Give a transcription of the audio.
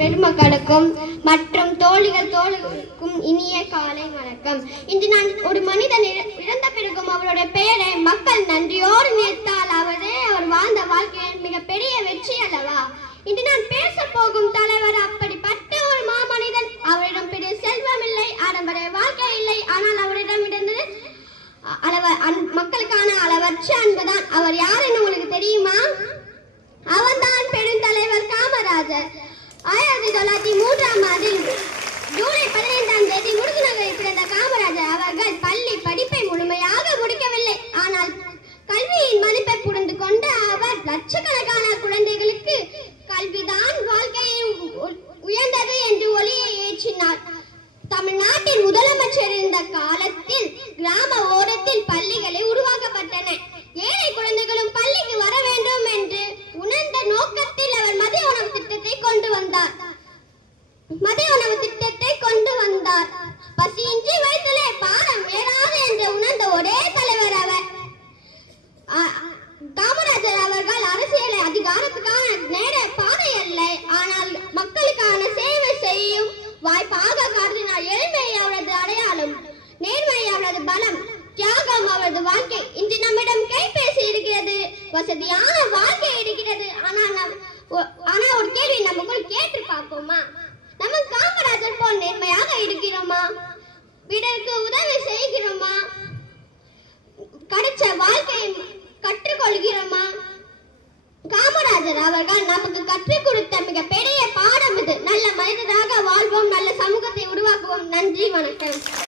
பெருமக்களுக்கும் மற்றும் தோழிகளுக்கும் இனிய காலை வணக்கம். இன்று நான் ஒரு மனிதன் இறந்த பிறகும் அவருடைய பெயரை மக்கள் நன்றியோடு நினைத்தால் அவர் வாழ்ந்த வாழ்க்கையின் மிகப்பெரிய வெற்றி அல்லவா? இன்று நான் பேச போகும் தலைவர் அப்படிப்பட்ட ஒரு மாமனிதன். அவரிடம் பெரிய செல்வம் இல்லை, ஆடம்பர வாழ்க்கை இல்லை, ஆனால் அவரிடம் இருந்தது மக்களுக்கான அளவற்ற அன்புதான். அவர் யார் என்று உங்களுக்கு தெரியுமா? அவன்தான் பெருந்தலைவர் காமராஜர். 1903ஆம் ஆண்டில் ஜூலை 15ஆம் தேதி விருதுநகரில் பிறந்த காமராஜர் அவர்கள் பள்ளி படிப்பை முழுமையாக முடிக்கவில்லை. ஆனால் கல்வியின் மதிப்பை புரிந்து கொண்ட அவர் லட்சக்கணக்கான குழந்தைகளுக்கு கல்விதான் வாழ்க்கையில் உயர்ந்தது என்று ஒளியை ஏற்றினார். தமிழ்நாட்டின் முதலமைச்சர் இருந்த காலத்தில் கிராம ஓரத்தில் பள்ளிகளை உருவாக்கப்பட்டன. ஏழை குழந்தைகளும் பள்ளிக்கு வர வேண்டும் என்று உணர்ந்த நோக்கத்தில் அவர் மதிய உணவு திட்டத்தை கொண்டு வந்தார். பசியின்றி வயிற்றிலே பாரம் ஏறாது என்று உணர்ந்த ஒரே தலைவர் அவர். காமராஜர் அவர்கள் அரசியல் அதிகாரத்துக்கான நேர பாதை அல்ல, ஆனால் மக்களுக்கான சேவை செய்யும் வாய்ப்பாக கருதினார். எளிமை அவரது அடையாளம், நேர்மை அவரது பலம், தியாகம் அவரது வாழ்க்கை. இன்று நம்மிடம் கைபேசி இருக்கிறது, வசதியான வாழ்க்கை இருக்கிறது. ஆனா ஒரு கேள்வி நமக்குள் கேட்டு பார்ப்போமா? நம்ம காமராஜர் போல் நேர்மையாக இருக்கிறோமா? பிறருக்கு உதவி செய்கிறோமா? கிடைச்ச வாழ்க்கையை கற்றுக்கொள்கிறோமா? காமராஜர் அவர்கள் நமக்கு கற்றுக் கொடுத்த மிகப்பெரிய பாடம் இது. நல்ல மனிதராக வாழ்வோம், நல்ல சமூகத்தை உருவாக்குவோம். நன்றி, வணக்கம்.